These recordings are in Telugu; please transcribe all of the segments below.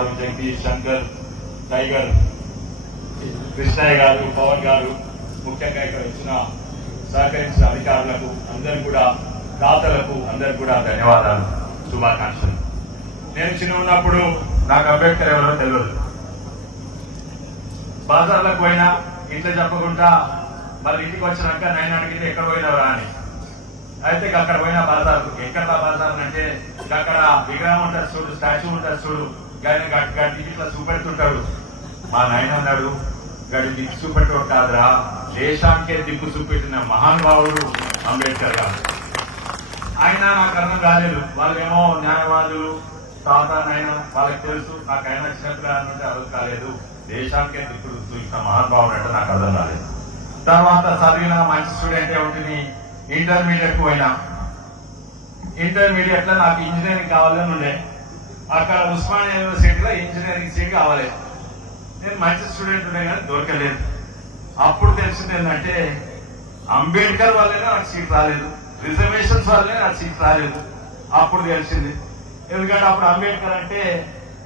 గారు, జగదీష్, శంకర్, టైగర్, కృష్ణయ్య గారు, పవన్ గారు, ముఖ్యంగా ఇక్కడ వచ్చిన సహకరించిన అధికారులకు అందరు కూడా, దాతలకు అందరు కూడా ధన్యవాదాలు, శుభాకాంక్షలు. నేను చిన్న ఉన్నప్పుడు నాకు అంబేద్కర్ ఎవరో తెలియదు. బాజార్లకు పోయినా ఇంట్లో చెప్పకుండా మరి ఇంటికి వచ్చినాక నేను అడిగితే ఎక్కడ పోయినవరా అని. అయితే అక్కడ పోయినా బాజార్, ఎక్కడ బాజార్ అంటే అక్కడ విగ్రహం ఉంటుంది చూడు, స్టాచ్యూ ఉంటుంది చూడు, గడి ఇట్లా చూపెడుతుంటాడు. మా నాయన అన్నాడు, గడి దిక్కు చూపెట్టు కాదురా, దేశానికే దిక్కు చూపెట్టిన మహానుభావుడు అంబేద్కర్ గారు. ఆయన నాకు అర్థం కాలేదు. వాళ్ళేమో న్యాయవాదులు, తాత నాయన వాళ్ళకి తెలుసు. నాకు ఆయన చిన్నపిల్ల అంటే అర్థం కాలేదు. దేశానికే దిక్కుడు చూసిన మహానుభావుడు అంటే నాకు అర్థం కాలేదు. తర్వాత చదివిన మంచి స్టూడెంట్ ఉంటుంది. ఇంటర్మీడియట్ పోయినా, ఇంటర్మీడియట్ లో నాకు ఇంజనీరింగ్ కావాలని ఉండే. అక్కడ ఉస్మానియా యూనివర్సిటీలో ఇంజనీరింగ్ సీట్ కావాలి. నేను మంచి స్టూడెంట్ ఉండే కానీ దొరకలేదు. అప్పుడు తెలిసింది ఏంటంటే అంబేద్కర్ వల్లనే నాకు సీట్ రాలేదు, రిజర్వేషన్స్ వల్లనే నాకు సీట్ రాలేదు. అప్పుడు తెలిసింది. ఎందుకంటే అప్పుడు అంబేద్కర్ అంటే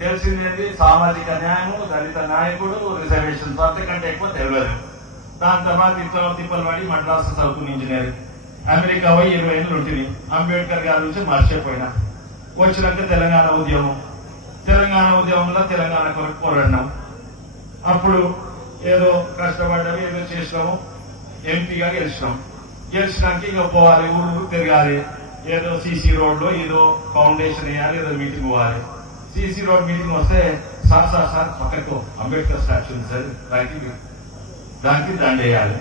తెలిసింది సామాజిక న్యాయము, దళిత నాయకుడు, రిజర్వేషన్స్, అంతకంటే ఎక్కువ తెలియదు. దాని తర్వాత ఇట్లా తిప్పలు పడి మద్రాసు చదువుకుని ఇంజనీరింగ్, అమెరికా పోయి 20 ఏళ్ళు ఉంటుంది. అంబేద్కర్ గారి నుంచి మర్చిపోయినా. వచ్చినాక తెలంగాణ ఉద్యమంలో తెలంగాణ కొరకు పోరాడినాం. అప్పుడు ఏదో కష్టపడ్డాము, ఏదో చేసినాము, ఎంపీగా గెలిచినాక ఇక పోవాలి, ఊరు తిరగాలి. ఏదో సీసీ రోడ్ లో ఏదో ఫౌండేషన్ వేయాలి, ఏదో మీటింగ్ పోవాలి. సీసీ రోడ్ మీటింగ్ వస్తే సార్ పక్కకు అంబేద్కర్ స్టాచ్యూ ఉంది సార్, దానికి దండేయాలి.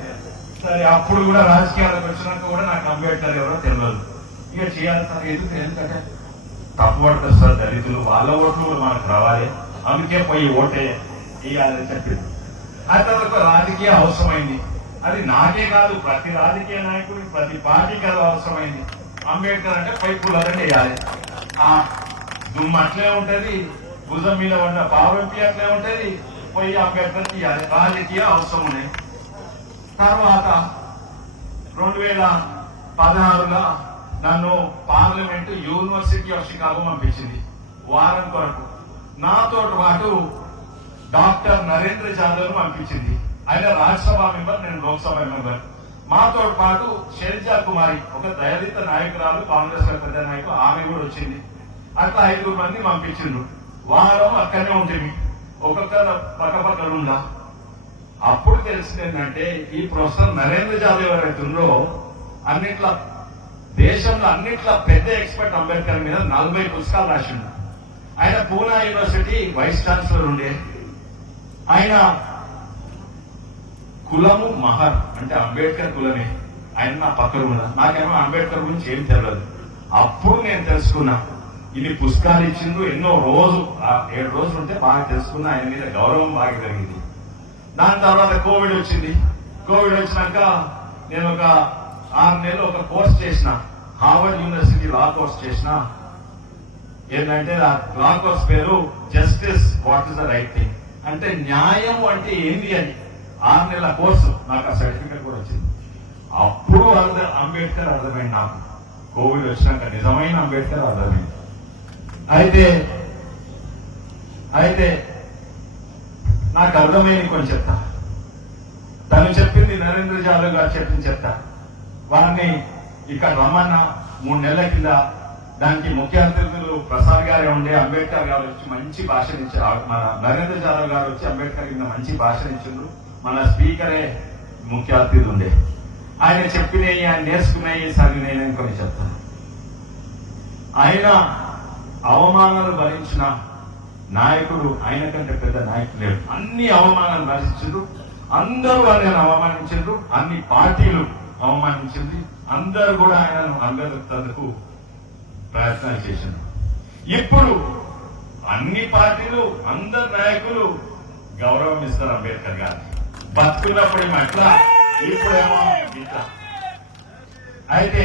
సరే, అప్పుడు కూడా రాజకీయాలకు వచ్చినాక కూడా నాకు అంబేద్కర్ ఎవరో తెలియదు. ఇక చేయాలి సార్, ఎందుకంటే తప్పు పడతారు సార్ దళితులు, వాళ్ళ ఓట్లు మనకు రావాలి, అందుకే పోయి ఓటే వేయాలని చెప్పింది. అయితే ఒక రాజకీయ అవసరమైంది. అది నాకే కాదు, ప్రతి రాజకీయ నాయకుడికి, ప్రతి పార్టీకి అది అవసరమైంది. అంబేద్కర్ అంటే పై పుల్లలని వేయాలి. ఆ దుమ్ము అట్లే ఉంటది, భుజం మీద ఉన్న పావంపి అట్లే ఉంటది, పోయి అంబేద్కర్ తీయాలి. రాజకీయ అవసరం ఉన్నాయి. తర్వాత 2016లో నన్ను పార్లమెంట్ యూనివర్సిటీ ఆఫ్ షికాగో పంపించింది వారం కొరకు. నాతో పాటు డాక్టర్ నరేంద్ర జాదవ్ పంపించింది. ఆయన రాజ్యసభ మెంబర్, నేను లోక్సభ మెంబర్. మాతో పాటు షెల్జా కుమారి, ఒక దళిత నాయకురాలు, కాంగ్రెస్ పెద్ద నాయకులు, ఆమె కూడా వచ్చింది. అట్లా 5 మంది పంపించిండ్రు. వారం అక్కడనే ఉంటుంది, ఒక్కొక్కరు పక్కపక్కలుండా. అప్పుడు తెలిసింది ఏంటంటే ఈ ప్రొఫెసర్ నరేంద్ర జాదవ్ ఎవరైతుందో అన్నిట్లా దేశంలో అన్నిట్లా పెద్ద ఎక్స్పర్ట్ అంబేద్కర్ మీద 40 పుస్తకాలు రాసిండు. ఆయన పూనా యూనివర్సిటీ వైస్ ఛాన్సలర్ ఉండే. ఆయన కులము మహర్ అంటే అంబేద్కర్ కులమే. ఆయన నా పక్కన ఉన్నా. నాకేమో అంబేద్కర్ గురించి ఏం తెలియదు. అప్పుడు నేను తెలుసుకున్నా. ఇన్ని పుస్తకాలు ఇచ్చిండు, ఎన్నో 7 రోజులు ఉంటే బాగా తెలుసుకున్నా. ఆయన మీద గౌరవం బాగా పెరిగింది. దాని తర్వాత కోవిడ్ వచ్చింది. కోవిడ్ వచ్చినాక నేను ఒక 6 నెలలు ఒక కోర్స్ చేసిన, హార్వర్డ్ యూనివర్సిటీ లా కోర్స్ చేసిన. ఏంటంటే ఆ లా కోర్స్ పేరు justice what is the right thing, అంటే న్యాయం అంటే ఏంది అని. 6 నెలల కోర్సు, నాకు ఆ సర్టిఫికెట్ కూడా వచ్చింది. అప్పుడు అంబేద్కర్ అర్థమైంది నాకు. కోవిడ్ వచ్చినాక నిజమైన అంబేద్కర్ అర్థమైంది. అయితే నాకు అర్థమైంది కొన్ని చెప్తా. తను చెప్పింది నరేంద్ర జాదవ్ గారు చెప్పింది చెప్తా. వారిని ఇక్కడ రమ్మన్న 3 నెలల కింద దానికి ముఖ్య అతిథులు ప్రసాద్ గారే ఉండే. అంబేద్కర్ గారు వచ్చి మంచి భాషణ ఇచ్చారు. మన నరేంద్ర జాదవ్ గారు వచ్చి అంబేద్కర్ కింద మంచి భాషణ ఇచ్చిండ్రు. మన స్పీకరే ముఖ్య అతిథి ఉండే. ఆయన చెప్పినవి, ఆయన నేర్చుకున్నాయి, చదివినాయి కొన్ని చెప్తాను. ఆయన అవమానాలు భరించిన నాయకుడు ఆయన కంటే పెద్ద నాయకుడు లేడు. అన్ని అవమానాలు భరించారు. అందరూ ఆయనను అవమానించారు. అన్ని పార్టీలు అవమానించింది. అందరూ కూడా ఆయనను అంగదొక్కేందుకు ప్రయత్నాలు చేశారు. ఇప్పుడు అన్ని పార్టీలు, అందరు నాయకులు గౌరవం ఇస్తారు అంబేద్కర్ గారు. బతుకున్నప్పుడేమో అట్లా, ఇప్పుడేమో ఇట్లా. అయితే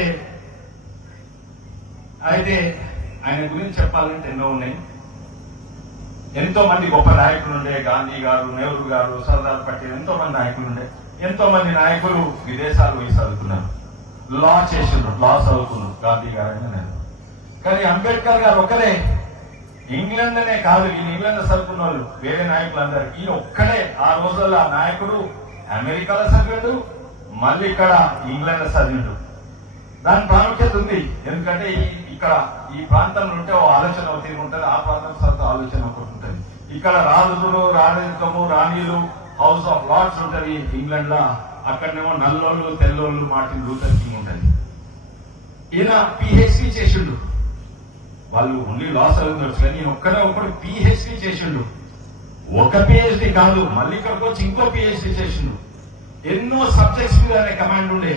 ఆయన గురించి చెప్పాలంటే ఎన్నో ఉన్నాయి. ఎంతో మంది గొప్ప నాయకులు ఉండే. గాంధీ గారు, నెహ్రూ గారు, సర్దార్ పటేల్, ఎంతో మంది నాయకులు ఉండే. ఎంతో మంది నాయకులు విదేశాలు పోయి చదువుకున్నారు, లా చేసిండ్రు, లా చదువుకున్నారు గాంధీ గారు అయినా నెహ్రూ. కానీ అంబేద్కర్ గారు ఒకరే ఇంగ్లాండ్ అనే కాదు, ఈయన ఇంగ్లాండ్ చదువుకున్న వాళ్ళు వేరే నాయకులు అందరు, ఈయన ఒక్కడే ఆ రోజుల్లో ఆ నాయకుడు అమెరికాలో చదివాడు, మళ్ళీ ఇక్కడ ఇంగ్లాండ్ లో చదివాడు. దాని ప్రాముఖ్యత ఉంది, ఎందుకంటే ఇక్కడ ఈ ప్రాంతంలో ఉంటే ఓ ఆలోచన తీరు ఉంటుంది, ఆ ప్రాంతం సొంత ఆలోచన ఒకటి ఉంటుంది. ఇక్కడ రాజులు, రాణిత్వము, రాణిలు, హౌస్ ఆఫ్ లార్డ్స్ ఉంటుంది ఇంగ్లాండ్ లో, అక్కడనేమో నల్లోళ్ళు, తెల్లోళ్ళు, మార్టిన్ లూథర్ కింగ్ ఉంటుంది. ఈయన పిహెచ్డి చేసిండు, వాళ్ళు ఓన్లీ లా చదువుకోవచ్చు కానీ ఈయన ఒక్కడు పిహెచ్డి చేసిండు. ఒక పిహెచ్డి కాదు, మళ్ళీ ఇక్కడికి వచ్చి ఇంకో పిహెచ్డి చేసిండు. ఎన్నో సబ్జెక్ట్స్ మీద కమాండ్ ఉండే,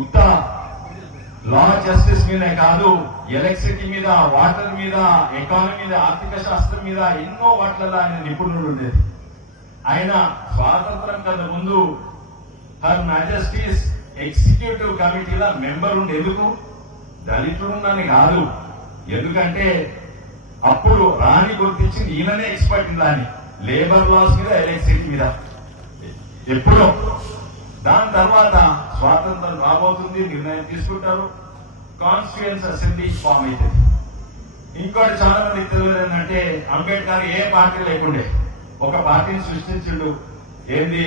ఉత్త లా జస్టిస్ మీదే కాదు, ఎలక్ట్రిసిటీ మీద, వాటర్ మీద, ఎకానమీ మీద, ఆర్థిక శాస్త్రం మీద ఎన్నో వాటిలలో ఆయన నిపుణుడు ఉండేది. ఆయన స్వాతంత్రం కన్నా ముందు హర్ మ్యాజెస్టీస్ ఎగ్జిక్యూటివ్ కమిటీలో మెంబర్ ఉండే. ఎందుకు? దళితుడున్నాని కాదు, ఎందుకంటే అప్పుడు రాణి గుర్తించింది ఈయననే ఎక్స్పర్ట్ అని లేబర్ లాస్ మీద, ఎలక్ట్రిసిటీ మీద ఎప్పుడో. దాని తర్వాత స్వాతంత్రం రాబోతుంది, నిర్ణయం తీసుకుంటారు, కాన్స్టిట్యూయెన్స్ అసెంబ్లీ ఫామ్ అవుతుంది. ఇంకోటి చాలా మందికి తెలియదు ఏంటంటే అంబేద్కర్ ఏ పార్టీ లేకుండే ఒక పార్టీని సృష్టించిండు, ఏంది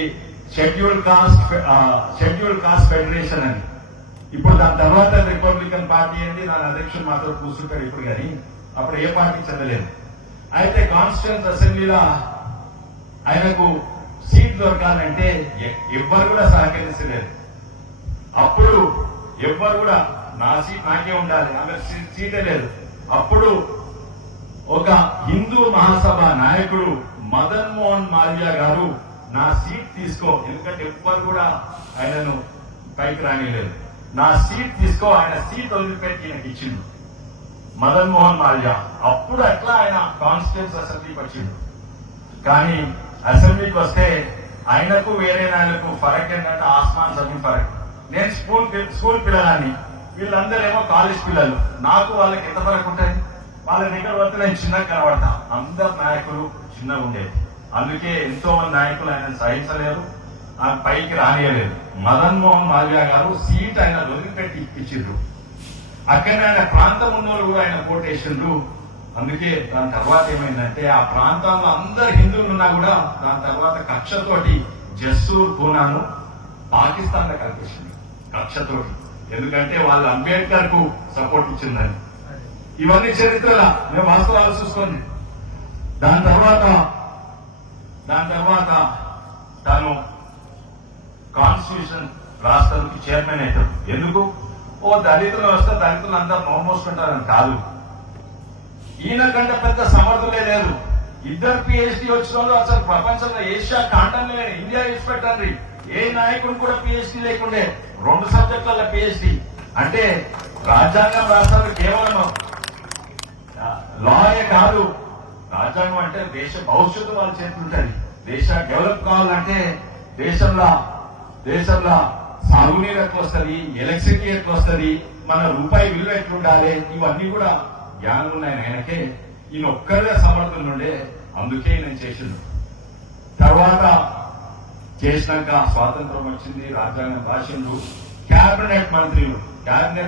షెడ్యూల్డ్ కాస్ట్ ఫెడరేషన్ అని. ఇప్పుడు దాని తర్వాత రిపబ్లికన్ పార్టీ ఏంది, దాని అధ్యక్షుడు మాత్రం కూర్చుంటారు ఇప్పుడు, కానీ అప్పుడు ఏ పార్టీ చెందలేదు. అయితే కాన్స్టిట్యూయెన్స్ అసెంబ్లీలో ఆయనకు సీట్ దొరకాలంటే ఎవ్వరు కూడా సహకరించలేదు. అప్పుడు ఎవ్వరు కూడా నా సీట్ నాకే ఉండాలి, ఆమె సీటే లేదు. అప్పుడు ఒక హిందూ మహాసభ నాయకుడు మదన్ మోహన్ మాల్వియా గారు నా సీట్ తీసుకో, ఎందుకంటే ఎవ్వరు కూడా ఆయనను పైకి రానిలేదు, నా సీట్ తీసుకో, ఆయన సీట్ వదిలిపెట్టి ఈయనకి ఇచ్చిండు మదన్ మోహన్ మాల్వియా. అప్పుడు అట్లా ఆయన కాన్స్టిట్యూయెన్స్ అసెంబ్లీకి వచ్చిండు. కానీ అసెంబ్లీకి వస్తే ఆయనకు వేరే నాయకులకు ఫరక్ ఏంటంటే ఆస్మాన్ జమీన్ ఫరక్. నేను స్కూల్ పిల్లలని, వీళ్ళందరేమో కాలేజ్ పిల్లలు, నాకు వాళ్ళకి ఎంత ఫరక్ ఉంటుంది? వాళ్ళ దగ్గర వస్తే నేను చిన్నగా కనబడతా, అందరు నాయకులు చిన్నగా ఉండేది. అందుకే ఎంతో మంది నాయకులు ఆయన సహించలేరు, ఆయన పైకి రానియలేదు. మదన్ మోహన్ మాల్వియా గారు సీట్ ఆయన వదిలిపెట్టి ఇప్పించిండ్రు. అక్కడనే ఆయన ప్రాంతం ఉన్నోళ్ళు కూడా ఆయన కోటేసిండ్రు. అందుకే దాని తర్వాత ఏమైందంటే ఆ ప్రాంతంలో అందరు హిందువులు ఉన్నా కూడా దాని తర్వాత కక్షతోటి జస్సూర్ పూనాను పాకిస్తాన్ లో కలిపేసింది, కక్షతోటి. ఎందుకంటే వాళ్ళు అంబేద్కర్ కు సపోర్ట్ ఇచ్చిందని. ఇవన్నీ చరిత్రలా మేము వాస్తవాలు చూసుకోండి. దాని తర్వాత తాను కాన్స్టిట్యూషన్ రాష్ట్రానికి చైర్మన్ అవుతాడు. ఎందుకు? ఓ దళితులు వస్తే దళితులు అందరూ నోమోసుకుంటారని కాదు, ఈయన కంటే పెద్ద సమర్థులే లేదు. ఇద్దరు పిహెచ్డి వచ్చిన వాళ్ళు అసలు ప్రపంచంలో ఏషియా ఖండంలో ఇండియా ఇన్స్పెక్టర్ ఏ నాయకుడు కూడా పిహెచ్డి లేకుండే, 2 సబ్జెక్టుల పిహెచ్డి. అంటే రాజ్యాంగం రాష్ట్రాలు కేవలం లాయే కాదు, రాజ్యాంగం అంటే దేశ భవిష్యత్తు వాళ్ళ చేతుంటది. దేశ డెవలప్ కావాలంటే దేశంలో సాగునీరు ఎట్లా వస్తుంది, ఎలక్ట్రిసిటీ ఎట్లా వస్తుంది, మన రూపాయి విలువ ఎట్లుండాలి, ఇవన్నీ కూడా జ్ఞానం ఉన్నాయి ఆయనకే. ఈయన ఒక్కరే సమర్థులు ఉండే, అందుకే నేను చేసిండు. తర్వాత చేసినాక స్వాతంత్రం వచ్చింది, రాజ్యాంగం రాసిండు. క్యాబినెట్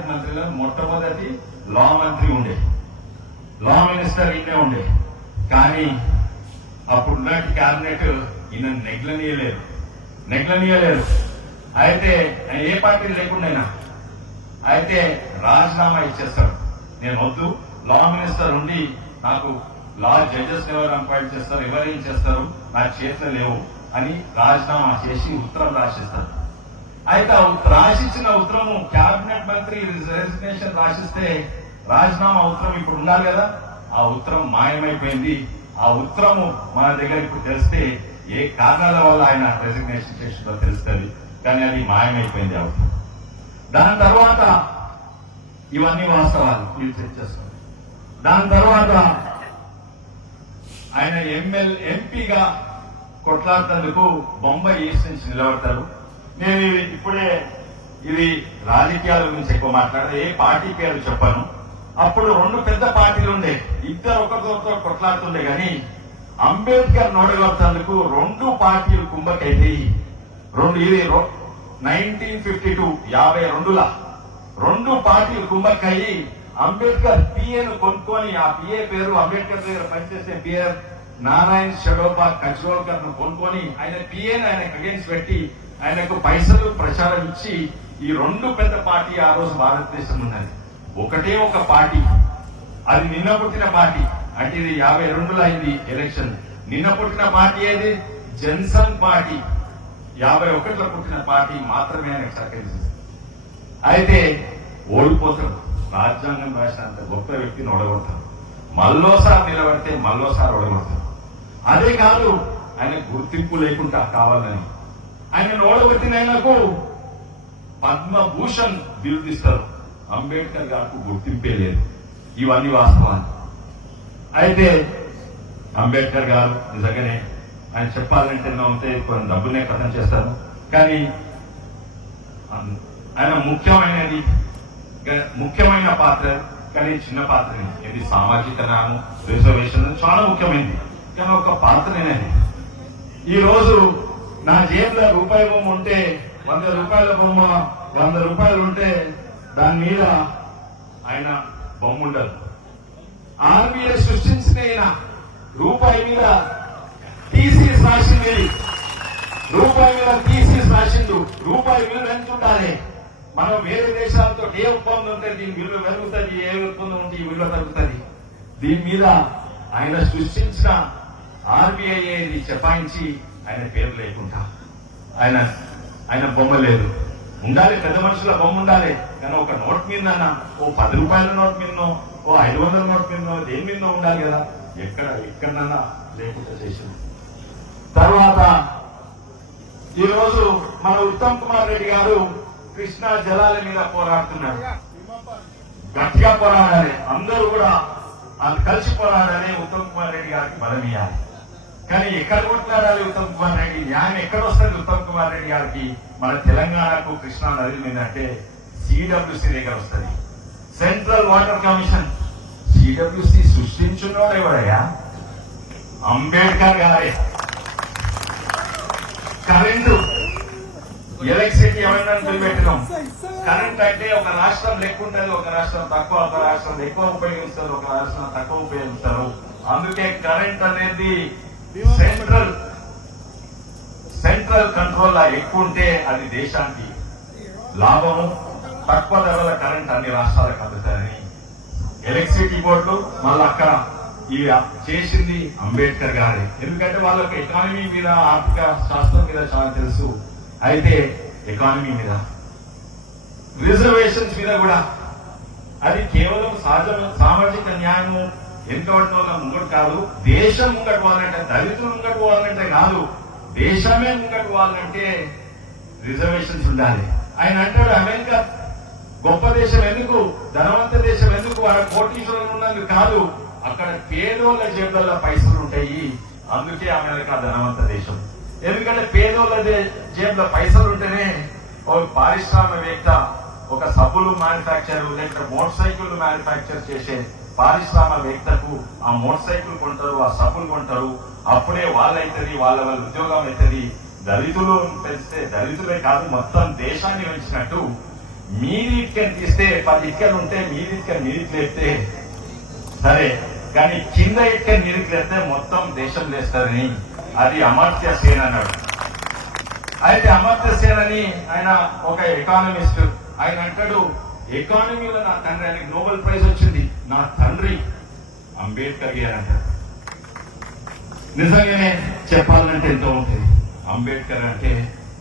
మంత్రిలో మొట్టమొదటి లా మంత్రి ఉండే, లా మినిస్టర్ ఈయనే ఉండే. కానీ అప్పుడున్నట్టు క్యాబినెట్ ఈయన నెగ్లనీయలేదు. అయితే ఆయన ఏ పార్టీ లేకుండా అయితే రాజీనామా ఇచ్చేస్తాడు. నేను వద్దు, లా మినిస్టర్ ఉండి నాకు లా జడ్జెస్ ఎవరు అపాయింట్ చేస్తారు, ఎవరేం చేస్తారు, నా చేతిలో లేవు అని రాజీనామా చేసి ఉత్తరం రాసిస్తారు. అయితే రాసిచ్చిన ఉత్తరము క్యాబినెట్ మంత్రి రెసిగ్నేషన్ రాసిస్తే రాజీనామా ఉత్తరం ఇప్పుడు ఉండాలి కదా, ఆ ఉత్తరం మాయమైపోయింది. ఆ ఉత్తరము మన దగ్గర ఇప్పుడు తెలిస్తే ఏ కారణాల వల్ల ఆయన రెసిగ్నేషన్ చేసిందో తెలుస్తుంది, కానీ అది మాయమైపోయింది ఆ ఉత్తరం. దాని తర్వాత ఇవన్నీ వాస్తవాలు మీరు చర్చిస్తారు. దాని తర్వాత ఆయన ఎంపీగా కొట్లాడుతందుకు బొంబాయి ఈస్ట్ నుంచి నిలబడతారు. నేను ఇప్పుడే ఇది రాజకీయాల గురించి ఎక్కువ మాట్లాడితే ఏ పార్టీ పేరు చెప్పను. అప్పుడు 2 పెద్ద పార్టీలు ఉండే, ఇద్దరు ఒకరితో కొట్లాడుతుండే, కానీ అంబేద్కర్ నోడగొట్టేందుకు 2 పార్టీలు కుంభకైతే ఇది 1952 52ల 2 పార్టీలు కుంభకయ్యి అంబేద్కర్ పిఏను కొనుక్కొని ఆ పిఏ పేరు అంబేద్కర్ దగ్గర పనిచేసే పిఏ నారాయణ్ షడోబా కజ్రోల్కర్ ను కొనుక్కొని ఆయన పిఏను ఆయనకు అగేన్స్ పెట్టి ఆయనకు పైసలు ప్రచారం ఇచ్చి ఈ రెండు పెద్ద పార్టీ ఆ రోజు భారతదేశం ఉన్నది. ఒకటే ఒక పార్టీ, అది నిన్న పుట్టిన పార్టీ. అంటే ఇది 52లో అయింది ఎలక్షన్. నిన్న పుట్టిన పార్టీ ఏది? జన్సన్ పార్టీ. 51లో పుట్టిన పార్టీ మాత్రమే ఆయనకు సహకరించింది. అయితే ఓడిపోతాడు. రాజ్యాంగం రాసినంత గొప్ప వ్యక్తిని ఓడగొడతారు. మళ్ళోసారి నిలబడితే మళ్ళోసారి ఓడగొడతారు. అదే కాదు, ఆయన గుర్తింపు లేకుండా కావాలని ఆయన ఓడగొట్టిన ఆయనకు పద్మభూషణ్ బిరుదిస్తారు. అంబేద్కర్ గారికి గుర్తింపే లేదు. ఇవన్నీ వాస్తవాలు. అయితే అంబేద్కర్ గారు నిజంగానే ఆయన చెప్పాలంటే ఉంటే కొన్ని డబ్బునే కథం చేస్తారు. కానీ ఆయన ముఖ్యమైన పాత్ర, కానీ చిన్న పాత్రని. ఇది సామాజిక న్యాయం, రిజర్వేషన్ చాలా ముఖ్యమైనది, కానీ ఒక పాత్రనేది. ఈ రోజు నా జేబులో రూపాయి బొమ్మ ఉంటే 100 రూపాయల బొమ్మ 100 రూపాయలు ఉంటే దాని మీద ఆయన బొమ్మ ఉండదు. ఆర్బీఐ సృష్టించిన ఆయన రూపాయి మీద టీసీస్ రాసింది. రూపాయి మీద టీసీస్ రాసిండు. రూపాయి విలువ ఎంత ఉండాలి? మనం వేరే దేశాలతో ఏ ఒప్పందం ఉంటే దీని విలువ పెరుగుతుంది, ఏ ఒప్పందం ఉంటే ఈ విలువ తగ్గుతుంది. దీని మీద ఆయన సృష్టించిన ఆర్బీఐ చెపాయించి ఆయన పేరు లేకుండా ఆయన బొమ్మ లేదు. ఉండాలి, పెద్ద మనుషుల బొమ్మ ఉండాలి, కానీ ఒక నోట్ మీద ఓ 10 రూపాయల నోట్ మీదనో ఓ 500 నోట్ మీదనో దేని మీదనో ఉండాలి కదా. ఎక్కడన్నా లేకుండా చేసింది. తర్వాత ఈరోజు మన ఉత్తమ్ కుమార్ రెడ్డి గారు కృష్ణా జలాల మీద పోరాడుతున్నారు. గట్టిగా పోరాడాలి, అందరూ కూడా కలిసి పోరాడాలి. ఉత్తమ్ కుమార్ రెడ్డి గారికి బలం ఇవ్వాలి. కానీ ఎక్కడ కొట్లాడాలి ఉత్తమ్ కుమార్ రెడ్డి? న్యాయం ఎక్కడ వస్తుంది ఉత్తమ్ కుమార్ రెడ్డి గారికి? మన తెలంగాణకు కృష్ణా నది మీద అంటే సిడబ్ల్యూసీ దగ్గర వస్తుంది. Central water commission. సిడబ్ల్యూసీ సృష్టించున్నాడు ఎవరయ్యా? అంబేద్కర్ గారే. కరెంటు, ఎలక్ట్రిసిటీ ఎవరైనా పెట్టినాం. కరెంట్ అంటే ఒక రాష్ట్రం లెక్క ఉంటుంది, ఒక రాష్ట్రం తక్కువ, ఒక రాష్ట్రం ఎక్కువ ఉపయోగిస్తారు, ఒక రాష్ట్రం తక్కువ ఉపయోగిస్తారు. అందుకే కరెంట్ అనేది సెంట్రల్ కంట్రోల్ లా ఎక్కువ ఉంటే అది దేశానికి లాభము. తక్కువ ధరల కరెంట్ అన్ని రాష్ట్రాలకు అందుతాయని ఎలక్ట్రిసిటీ బోర్డు మళ్ళీ అక్కడ ఇవి చేసింది అంబేద్కర్ గారే. ఎందుకంటే వాళ్ళకి ఎకానమీ మీద, ఆర్థిక శాస్త్రం మీద చాలా తెలుసు. అయితే ఎకానమీ మీద, రిజర్వేషన్స్ మీద కూడా అది కేవలం సామాజిక న్యాయము ఎంతవరకు ముంగటు కాదు. దేశం ముంగటు పోవాలంటే, దళితులు ముంగటు పోవాలంటే కాదు, దేశమే ముంగటు పోవాలంటే రిజర్వేషన్స్ ఉండాలి. ఆయన అంటాడు అమెరికా గొప్ప దేశం ఎందుకు, ధనవంత దేశం ఎందుకు, వాళ్ళ కోటీశ్వరులు ఉన్నందుకు కాదు, అక్కడ పేదోళ్ల జేబులలో పైసలు ఉంటాయి, అందుకే అమెరికా ధనవంత దేశం. ఎందుకంటే పేదోళ్ల జేబులో పైసలు ఉంటేనే ఒక పారిశ్రామికవేత్త, ఒక సబ్బులు మ్యానుఫ్యాక్చర్ లేక మోటార్ సైకిల్ మ్యానుఫ్యాక్చర్ చేసే పారిశ్రామికవేత్తకు ఆ మోటార్ సైకిల్ కొంటారు, ఆ సబ్బులు కొంటారు. అప్పుడే వాళ్ళైతుంది, వాళ్ళ ఉద్యోగం అవుతుంది. దళితులు పెంచితే దళితులే కాదు, మొత్తం దేశాన్ని పెంచినట్టు. మీది ఇటుకని తీస్తే 10 ఇటుకలు ఉంటే మీది ఇటుక నిరికిలేస్తే సరే, కానీ కింద ఇటుక నిరికిలేస్తే మొత్తం దేశం లేస్తారని అది అమర్త్య సేన్ అన్నాడు. అయితే అమర్త్య సేన్ అని ఆయన ఒక ఎకానమిస్ట్. ఆయన అంటాడు ఎకానమీలో నా తండ్రి, ఆయనకి నోబెల్ ప్రైజ్ వచ్చింది, నా తండ్రి అంబేద్కర్ గారు అంటారు. నిజంగానే చెప్పాలంటే ఎంతో ఉంటుంది. అంబేద్కర్ అంటే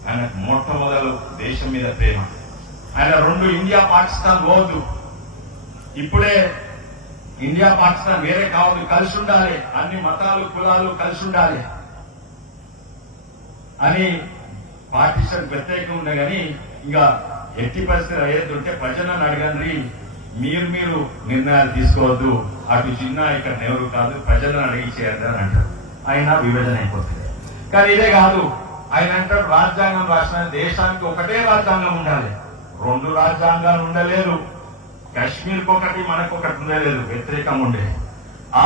ఆయనకు మొట్టమొదలు దేశం మీద ప్రేమ. ఆయన 2 ఇండియా పాకిస్తాన్ పోవద్దు, ఇప్పుడే ఇండియా పాకిస్తాన్ వేరే కావద్దు, కలిసి ఉండాలి, అన్ని మతాలు కులాలు కలిసి ఉండాలి అని పార్టీషన్ వ్యతిరేకంగా ఉండే. కానీ ఇంకా ఎట్టి పరిస్థితి అయ్యేది ప్రజలను అడగండి, మీరు నిర్ణయాలు తీసుకోవద్దు, అటు చిన్న ఇక్కడ నెవరు కాదు, ప్రజలను అడిగి చేయాలి అని అంటారు. ఆయన విభజన అయిపోతుంది. కానీ ఇదే కాదు, ఆయన అంటాడు రాజ్యాంగం రాసిన దేశానికి ఒకటే రాజ్యాంగం ఉండాలి, 2 రాజ్యాంగాలు ఉండలేదు. కశ్మీర్కి ఒకటి, మనకొకటి ఉండలేదు, వ్యతిరేకంగా ఉండే.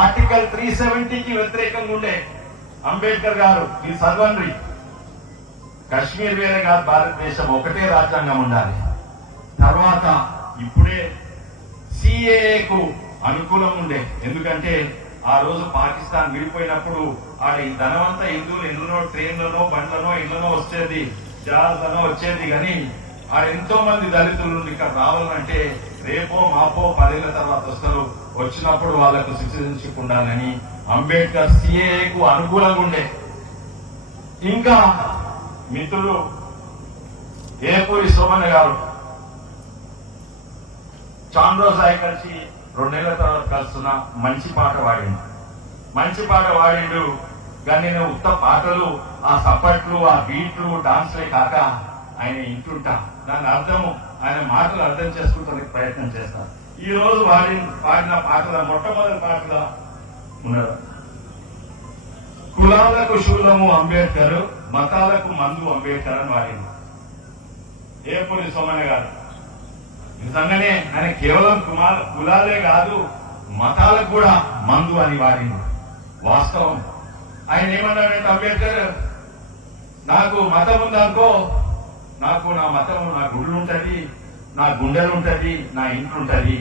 ఆర్టికల్ 370కి వ్యతిరేకంగా ఉండే. అంబేద్కర్ గారు మీరు చదవండి, కశ్మీర్ వేరే కాదు, భారతదేశం ఒకటే రాజ్యాంగం ఉండాలి. తర్వాత ఇప్పుడే సిఏఏకు అనుకూలం ఉండే. ఎందుకంటే ఆ రోజు పాకిస్తాన్ విడిపోయినప్పుడు ఆడ ఈ ధనవంతా హిందువులు ఇళ్లలో ట్రైన్లలో బండ్లలో ఇళ్లలో వచ్చేది, జహాజ్లలో వచ్చేది. కానీ ఆడ ఎంతో మంది దళితులు ఇక్కడ రావాలంటే రేపో మాపో 10 ఏళ్ల తర్వాత వస్తారు. వచ్చినప్పుడు వాళ్లకు సిటిజన్షిప్ ఉండాలని అంబేద్కర్ సిఏఏకు అనుకూలంగా ఉండే. ఇంకా మిత్రులు ఏపూరి సోమన్న గారు చాంద్రోజాయి కలిసి 2 నెలల తర్వాత కలుస్తున్నా మంచి పాట వాడిండు. కానీ నేను ఉత్త పాటలు, ఆ సప్పట్లు, ఆ బీట్లు, డాన్స్లే కాక ఆయన ఇంటుంటా దాని అర్థము, ఆయన మాటలు అర్థం చేసుకుంటానికి ప్రయత్నం చేస్తాను. ఈ రోజు పాడిన పాటల మొట్టమొదటి పాటగా ఉన్నారు. కులాలకు శూలము అంబేద్కర్, మతాలకు మందు అంబేద్కర్ అని వాడింది ఏపూరి సోమన్న గారు. నిజంగానే ఆయన కేవలం కులాలే కాదు మతాలకు కూడా మందు అని వాడింది. వాస్తవం. ఆయన ఏమన్నాడంటే అంబేద్కర్, నాకు మతం ఉందనుకో, నాకు నా మతం, నా గుళ్ళు ఉంటది, నా గుండెలు ఉంటది, నా ఇంట్లో ఉంటది.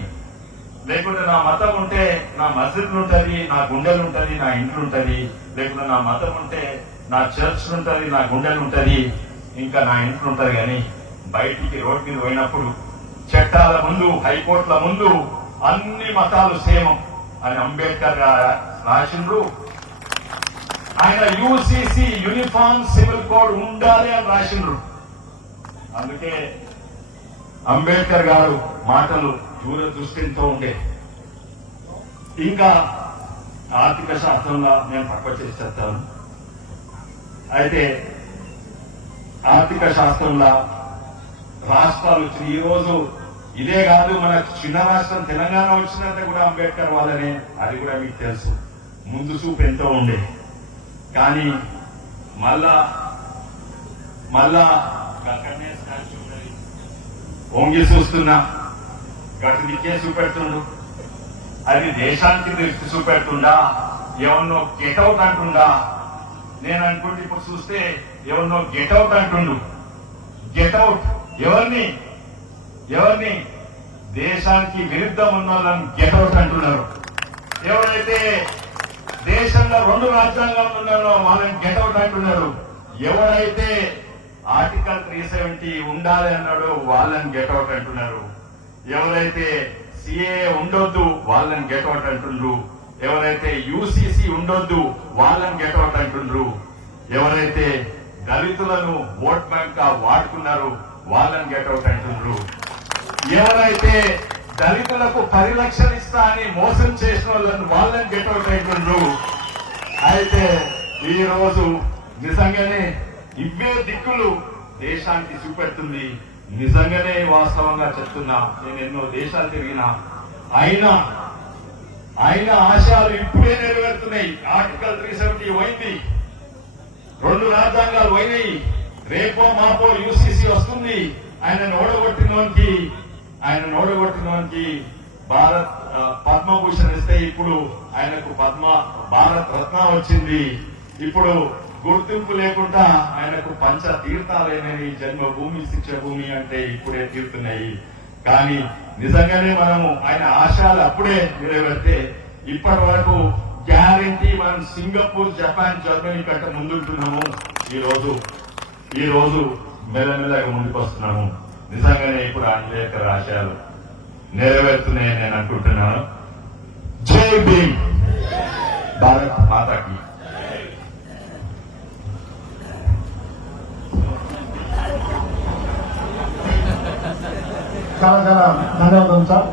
లేకుంటే నా మతం ఉంటే నా మస్జిద్లు ఉంటది, నా గుండెలు ఉంటది, నా ఇంట్లో ఉంటది. లేకుంటే నా మతం ఉంటే నా చర్చ్ ఉంటది, నా గుండెలు ఉంటది, ఇంకా నా ఇంట్లో ఉంటది. కానీ బయటికి రోడ్ మీద పోయినప్పుడు చట్టాల ముందు, హైకోర్టుల ముందు అన్ని మతాలు సేమం అని అంబేద్కర్ రాసిండ్రు. ఆయన యూసీసీ యూనిఫామ్ సివిల్ కోడ్ ఉండాలి అని రాసిండ్రు. అందుకే అంబేద్కర్ గారు మాటలు దూరదృష్టితో ఉండే. ఇంకా ఆర్థిక శాస్త్రంలో నేను పక్క చేసి చెప్తాను. అయితే ఆర్థిక శాస్త్రంలో రాష్ట్రాలు వచ్చిన ఈ రోజు ఇదే కాదు, మన చిన్న రాష్ట్రం తెలంగాణ వచ్చినంత కూడా అంబేద్కర్ వాళ్ళనే, అది కూడా మీకు తెలుసు. ముందు చూపు ఎంతో ఉండే. కానీ మళ్ళా వంగి చూస్తున్నా, గటు దిక్కే చూపెడుతుండు. అది దేశానికి దృష్టి చూపెడుతుండా, ఎవరినో గెటౌట్ అంటుండా? నేను అనుకుంటే ఇప్పుడు చూస్తే ఎవరినో గెటౌట్ అంటుండు. గెటౌట్ ఎవరిని దేశానికి విరుద్ధం ఉన్న వాళ్ళని గెటౌట్ అంటున్నారు. ఎవరైతే దేశంలో 2 రాజ్యాంగాలు ఉన్నారో వాళ్ళని గెటౌట్ అంటున్నారు. ఎవరైతే ఆర్టికల్ 370 ఉండాలి అన్నాడో వాళ్ళని గెటౌట్ అంటున్నారు. ఎవరైతే సిఏ ఉండొద్దు వాళ్ళని గెటౌట్ అంటుండ్రు. ఎవరైతే యూసీసీ ఉండొద్దు వాళ్ళని గెటౌట్ అంటుండ్రు. ఎవరైతే దళితులను ఓట్ బ్యాంక్ గా వాడుకున్నారు వాళ్ళని గెటౌట్ అంటుండ్రు. ఎవరైతే దళితులకు 10 లక్షలు ఇస్తా అని మోసం చేసిన వాళ్ళని గెటౌట్ అంటుండ్రు. అయితే ఈ రోజు నిజంగానే ఇవే దిక్కులు దేశానికి చూపెడుతుంది. నిజంగానే వాస్తవంగా చెప్తున్నా, నేను ఎన్నో దేశాలు తిరిగినా, ఆయన ఆశయాలు ఇప్పుడే నెరవేరుతున్నాయి. ఆర్టికల్ 370 పోయింది, 2 రాజ్యాంగాలు పోయినాయి, రేపో మాపో యూసీసీ వస్తుంది. ఆయన ఓడగొట్టినోనికి భారత్ పద్మభూషణ్ ఇస్తే ఇప్పుడు ఆయనకు భారత్ రత్న వచ్చింది. ఇప్పుడు గుర్తింపు లేకుండా ఆయనకు పంచ తీర్థాలైనవి, జన్మభూమి, శిక్ష భూమి అంటే ఇప్పుడే తీరుతున్నాయి. కానీ నిజంగానే మనము ఆయన ఆశయాలు అప్పుడే నెరవేరితే ఇప్పటి వరకు గ్యారంటీ మనం సింగపూర్, జపాన్, జర్మనీ కంటే ముందుంటున్నాము. ఈ రోజు మెల్లమెల్లగా ముందుకు వస్తున్నాము. నిజంగానే ఇప్పుడు అంబేద్కర్ ఆశయాలు నెరవేరుతున్నాయని నేను అనుకుంటున్నాను. జై భీమ్, భారత్ మాతాకి. చాలా ధన్యవాదాలు సార్.